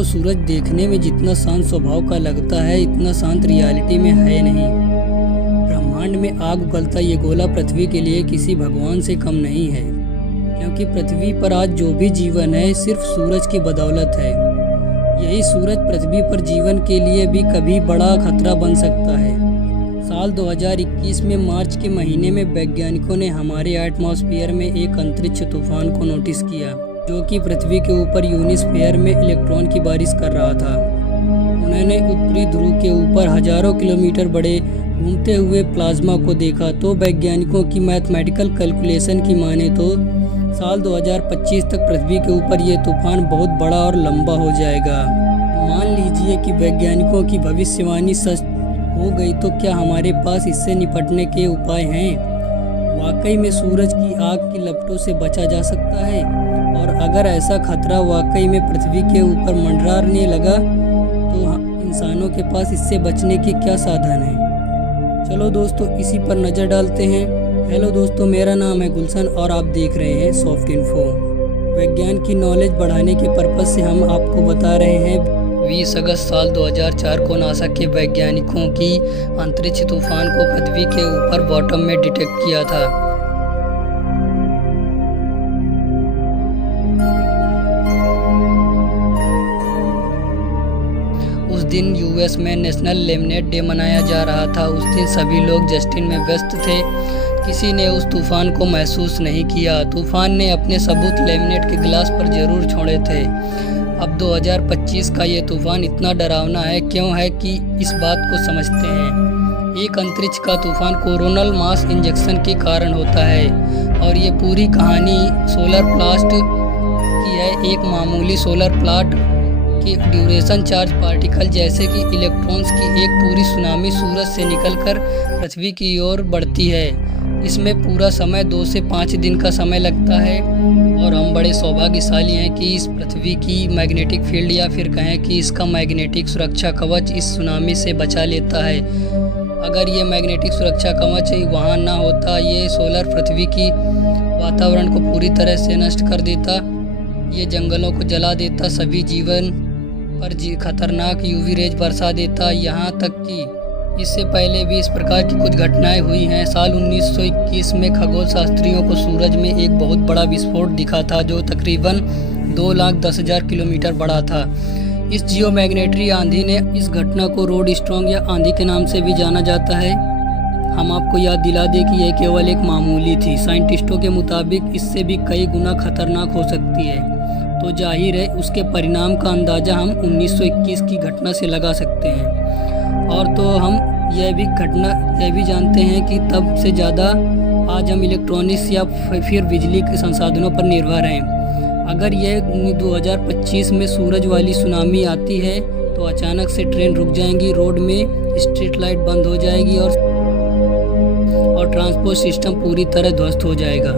दोस्तों, सूरज देखने में जितना शांत स्वभाव का लगता है, इतना शांत रियलिटी में है नहीं। ब्रह्मांड में आग उगलता ये गोला पृथ्वी के लिए किसी भगवान से कम नहीं है, क्योंकि पृथ्वी पर आज जो भी जीवन है सिर्फ सूरज की बदौलत है। यही सूरज पृथ्वी पर जीवन के लिए भी कभी बड़ा खतरा बन सकता है। साल 2021 में मार्च के महीने में वैज्ञानिकों ने हमारे एटमॉस्फेयर में एक अंतरिक्ष तूफान को नोटिस किया, जो कि पृथ्वी के ऊपर यूनिस्फीयर में इलेक्ट्रॉन की बारिश कर रहा था। उन्होंने उत्तरी ध्रुव के ऊपर हजारों किलोमीटर बड़े घूमते हुए प्लाज्मा को देखा। तो वैज्ञानिकों की मैथमेटिकल कैलकुलेशन की माने तो साल 2025 तक पृथ्वी के ऊपर ये तूफान बहुत बड़ा और लंबा हो जाएगा। मान लीजिए कि वैज्ञानिकों की भविष्यवाणी सच हो गई, तो क्या हमारे पास इससे निपटने के उपाय हैं? वाकई में सूरज की आग की लपटों से बचा जा सकता है? और अगर ऐसा खतरा वाकई में पृथ्वी के ऊपर मंडराने लगा, तो इंसानों के पास इससे बचने के क्या साधन हैं? चलो दोस्तों, इसी पर नज़र डालते हैं। हेलो दोस्तों, मेरा नाम है गुलशन और आप देख रहे हैं सॉफ्ट इन्फो। विज्ञान की नॉलेज बढ़ाने के पर्पज़ से हम आपको बता रहे हैं। 20 अगस्त साल 2004 को नासा के वैज्ञानिकों की अंतरिक्ष तूफान को पृथ्वी के ऊपर बॉटम में डिटेक्ट किया था। उस दिन यूएस में नेशनल लेमनेट डे मनाया जा रहा था। उस दिन सभी लोग जस्टिन में व्यस्त थे। किसी ने उस तूफान को महसूस नहीं किया। तूफान ने अपने सबूत लेमनेट के गिलास पर जरूर छोड़े थे। अब 2025 का ये तूफान इतना डरावना है क्यों है कि इस बात को समझते हैं। एक अंतरिक्ष का तूफान कोरोनल मास इंजेक्शन के कारण होता है और ये पूरी कहानी सोलर ब्लास्ट की है। एक मामूली सोलर ब्लास्ट की ड्यूरेशन चार्ज पार्टिकल जैसे कि इलेक्ट्रॉन्स की एक पूरी सुनामी सूरज से निकलकर पृथ्वी की ओर बढ़ती है। इसमें पूरा समय 2 से 5 दिन का समय लगता है और हम बड़े सौभाग्यशाली हैं कि इस पृथ्वी की मैग्नेटिक फील्ड या फिर कहें कि इसका मैग्नेटिक सुरक्षा कवच इस सुनामी से बचा लेता है। अगर ये मैग्नेटिक सुरक्षा कवच वहाँ ना होता, ये सोलर पृथ्वी की वातावरण को पूरी तरह से नष्ट कर देता, ये जंगलों को जला देता, सभी जीवन पर खतरनाक यूवी रेज बरसा देता। यहाँ तक कि इससे पहले भी इस प्रकार की कुछ घटनाएं हुई हैं। साल 1921 में खगोल शास्त्रियों को सूरज में एक बहुत बड़ा विस्फोट दिखा था, जो तकरीबन 2,10,000 किलोमीटर बड़ा था। इस जियोमैग्नेटरी आंधी ने इस घटना को रोड स्टॉर्म या आंधी के नाम से भी जाना जाता है। हम आपको याद दिला दें कि यह केवल एक मामूली थी। साइंटिस्टों के मुताबिक इससे भी कई गुना खतरनाक हो सकती है। तो जाहिर है उसके परिणाम का अंदाज़ा हम 1921 की घटना से लगा सकते हैं। और तो हम यह भी जानते हैं कि तब से ज़्यादा आज हम इलेक्ट्रॉनिक्स या फिर बिजली के संसाधनों पर निर्भर हैं। अगर यह 2025 में सूरज वाली सुनामी आती है तो अचानक से ट्रेन रुक जाएंगी, रोड में स्ट्रीट लाइट बंद हो जाएगी और ट्रांसपोर्ट सिस्टम पूरी तरह ध्वस्त हो जाएगा।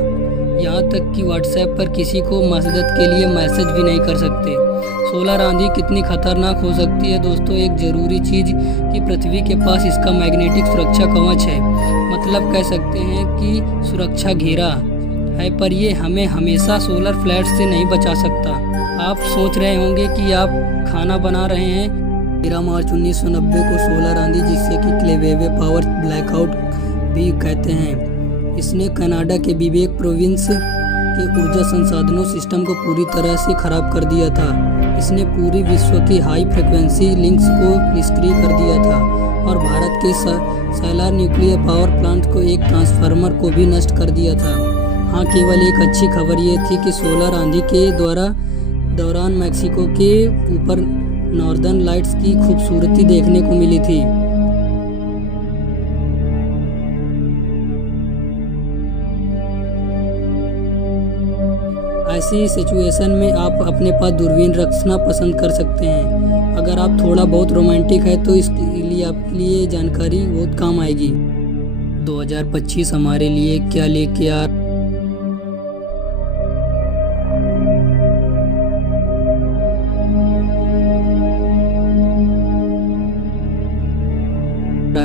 यहाँ तक कि व्हाट्सएप पर किसी को मदद के लिए मैसेज भी नहीं कर सकते। सोलर आंधी कितनी खतरनाक हो सकती है दोस्तों। एक ज़रूरी चीज़ कि पृथ्वी के पास इसका मैग्नेटिक सुरक्षा कवच है, मतलब कह सकते हैं कि सुरक्षा घेरा है, पर ये हमें हमेशा सोलर फ्लैश से नहीं बचा सकता। आप सोच रहे होंगे कि आप खाना बना रहे हैं। 13 मार्च 1990 को सोलर आंधी, जिससे कि क्लेवेवे पावर ब्लैकआउट भी कहते हैं, इसने कनाडा के क्वेबेक प्रोविंस के ऊर्जा संसाधनों सिस्टम को पूरी तरह से खराब कर दिया था। इसने पूरी विश्व की हाई फ्रिक्वेंसी लिंक्स को निष्क्रिय कर दिया था और भारत के सैलार न्यूक्लियर पावर प्लांट को एक ट्रांसफार्मर को भी नष्ट कर दिया था। हाँ, केवल एक अच्छी खबर ये थी कि सोलर आंधी के दौरान मैक्सिको के ऊपर नॉर्दर्न लाइट्स की खूबसूरती देखने को मिली थी। ऐसी सिचुएशन में आप अपने पास दूरबीन रखना पसंद कर सकते हैं। अगर आप थोड़ा बहुत रोमांटिक है तो इसके लिए आपके लिए जानकारी बहुत काम आएगी। 2025 हमारे लिए क्या लेके आ रहा है।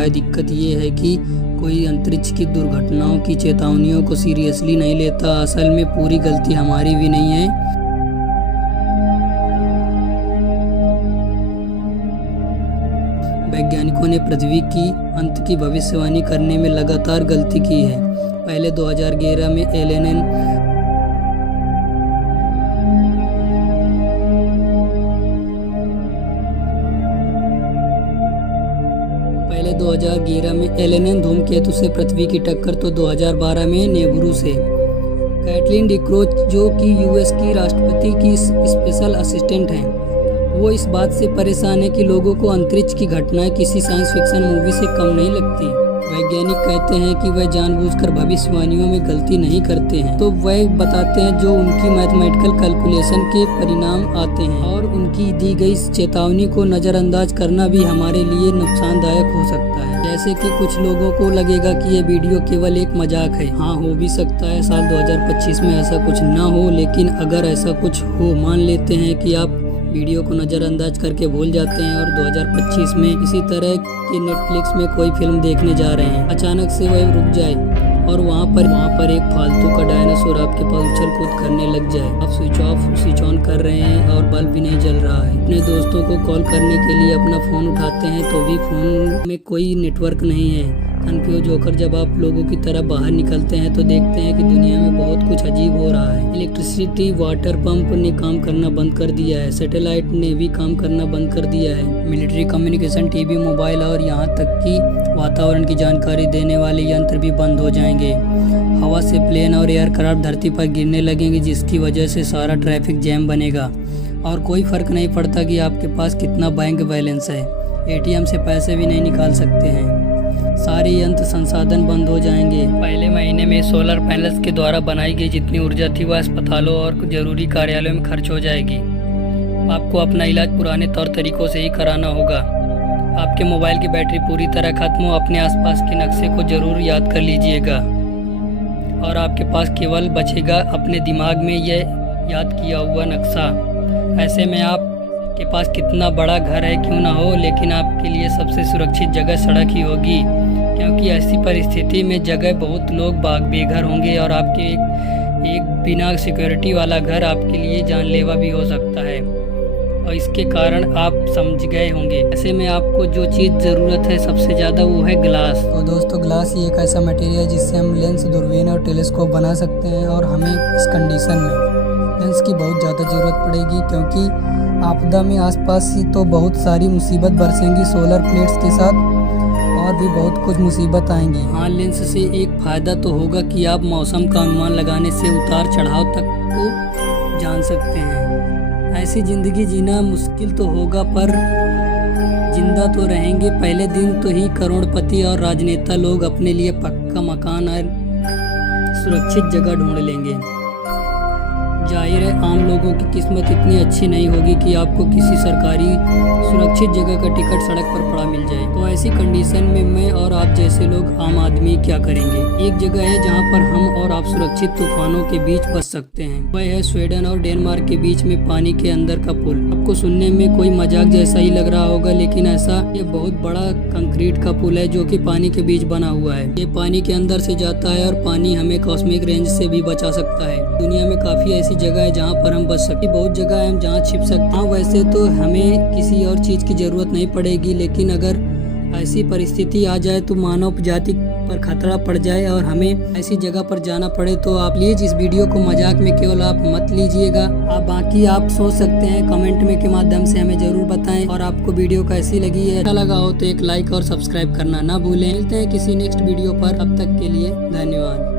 दिक्कत ये है कि कोई अंतरिक्ष की दुर्घटनाओं की चेतावनियों को सीरियसली नहीं लेता। असल में पूरी गलती हमारी भी नहीं है। वैज्ञानिकों ने पृथ्वी की अंत की भविष्यवाणी करने में लगातार गलती की है। पहले 2011 में एलेन धूमकेतु से पृथ्वी की टक्कर, तो 2012 में नेबरू से। कैटलीन डिक्रोच, जो कि यूएस की राष्ट्रपति की स्पेशल असिस्टेंट हैं, वो इस बात से परेशान है कि लोगों को अंतरिक्ष की घटनाएं किसी साइंस फिक्शन मूवी से कम नहीं लगती। वैज्ञानिक कहते हैं कि वह जानबूझकर भविष्यवाणियों में गलती नहीं करते हैं, तो वह बताते हैं जो उनकी मैथमेटिकल कैलकुलेशन के परिणाम आते हैं, और उनकी दी गई चेतावनी को नज़रअंदाज करना भी हमारे लिए नुकसानदायक हो सकता है। जैसे कि कुछ लोगों को लगेगा कि ये वीडियो केवल एक मजाक है। हाँ, हो भी सकता है साल 2025 में ऐसा कुछ ना हो, लेकिन अगर ऐसा कुछ हो, मान लेते हैं कि आप वीडियो को नज़रअंदाज करके भूल जाते हैं और 2025 में इसी तरह की नेटफ्लिक्स में कोई फिल्म देखने जा रहे हैं, अचानक से वह रुक जाए और वहाँ पर एक फालतू का डायनासोर आपके पास उछल कूद करने लग जाए। आप स्विच ऑन कर रहे हैं और बल्ब भी नहीं जल रहा है। अपने दोस्तों को कॉल करने के लिए अपना फ़ोन उठाते हैं तो भी फ़ोन में कोई नेटवर्क नहीं है। कन्फ्यूज होकर जब आप लोगों की तरह बाहर निकलते हैं तो देखते हैं कि दुनिया में बहुत कुछ अजीब हो रहा है। इलेक्ट्रिसिटी, वाटर पंप ने काम करना बंद कर दिया है, सैटेलाइट ने भी काम करना बंद कर दिया है, मिलिट्री कम्युनिकेशन, टीवी, मोबाइल और यहाँ तक कि वातावरण की जानकारी देने वाले यंत्र भी बंद हो जाएंगे। हवा से प्लेन और एयरक्राफ्ट धरती पर गिरने लगेंगे, जिसकी वजह से सारा ट्रैफिक जैम बनेगा और कोई फ़र्क नहीं पड़ता कि आपके पास कितना बैंक बैलेंस है। एटीएम से पैसे भी नहीं निकाल सकते हैं। सारे यंत्र संसाधन बंद हो जाएंगे। पहले महीने में सोलर पैनल्स के द्वारा बनाई गई जितनी ऊर्जा थी वह अस्पतालों और जरूरी कार्यालयों में खर्च हो जाएगी। आपको अपना इलाज पुराने तौर तरीकों से ही कराना होगा। आपके मोबाइल की बैटरी पूरी तरह खत्म हो, अपने आसपास के नक्शे को जरूर याद कर लीजिएगा और आपके पास केवल बचेगा अपने दिमाग में यह याद किया हुआ नक्शा। ऐसे में आप के पास कितना बड़ा घर है क्यों ना हो, लेकिन आपके लिए सबसे सुरक्षित जगह सड़क ही होगी, क्योंकि ऐसी परिस्थिति में जगह बहुत लोग बेघर होंगे और आपके एक बिना सिक्योरिटी वाला घर आपके लिए जानलेवा भी हो सकता है और इसके कारण आप समझ गए होंगे। ऐसे में आपको जो चीज़ ज़रूरत है सबसे ज़्यादा वो है ग्लास। तो दोस्तों, ग्लास ही एक ऐसा मटेरियल है जिससे हम लेंस, दूरबीन और टेलीस्कोप बना सकते हैं और हमें इस कंडीशन में लेंस की बहुत ज़्यादा ज़रूरत पड़ेगी, क्योंकि आपदा में आसपास ही तो बहुत सारी मुसीबत बरसेंगी। सोलर प्लेट्स के साथ और भी बहुत कुछ मुसीबत आएंगी। हाँ, लेंस से एक फ़ायदा तो होगा कि आप मौसम का अनुमान लगाने से उतार चढ़ाव तक को जान सकते हैं। ऐसी ज़िंदगी जीना मुश्किल तो होगा पर जिंदा तो रहेंगे। पहले दिन तो ही करोड़पति और राजनेता लोग अपने लिए पक्का मकान और सुरक्षित जगह ढूंढ लेंगे। जाहिर है आम लोगों की किस्मत इतनी अच्छी नहीं होगी कि आपको किसी सरकारी सुरक्षित जगह का टिकट सड़क पर पड़ा मिल जाए। तो ऐसी कंडीशन में मैं और आप जैसे लोग आम आदमी क्या करेंगे? एक जगह है जहां पर हम और आप सुरक्षित तूफानों के बीच बच सकते हैं। वह है स्वीडन और डेनमार्क के बीच में पानी के अंदर का पुल। आपको सुनने में कोई मजाक जैसा ही लग रहा होगा, लेकिन ऐसा ये बहुत बड़ा कंक्रीट का पुल है जो कि पानी के बीच बना हुआ है। ये पानी के अंदर से जाता है और पानी हमें कॉस्मिक रेंज से भी बचा सकता है। दुनिया में काफी ऐसी जगह है जहाँ पर हम बच सकते, बहुत जगह है हम जहाँ छिप सकते हैं। वैसे तो हमें किसी और चीज़ की ज़रूरत नहीं पड़ेगी, लेकिन अगर ऐसी परिस्थिति आ जाए तो मानव जाति पर खतरा पड़ जाए और हमें ऐसी जगह पर जाना पड़े, तो आप प्लीज़ इस वीडियो को मजाक में केवल आप मत लीजिएगा। बाकी आप सोच सकते हैं, कमेंट में के माध्यम से हमें ज़रूर बताएं। और आपको वीडियो कैसी लगी है, अच्छा लगा हो तो एक लाइक और सब्सक्राइब करना ना भूलें। मिलते हैं किसी नेक्स्ट वीडियो पर, अब तक के लिए धन्यवाद।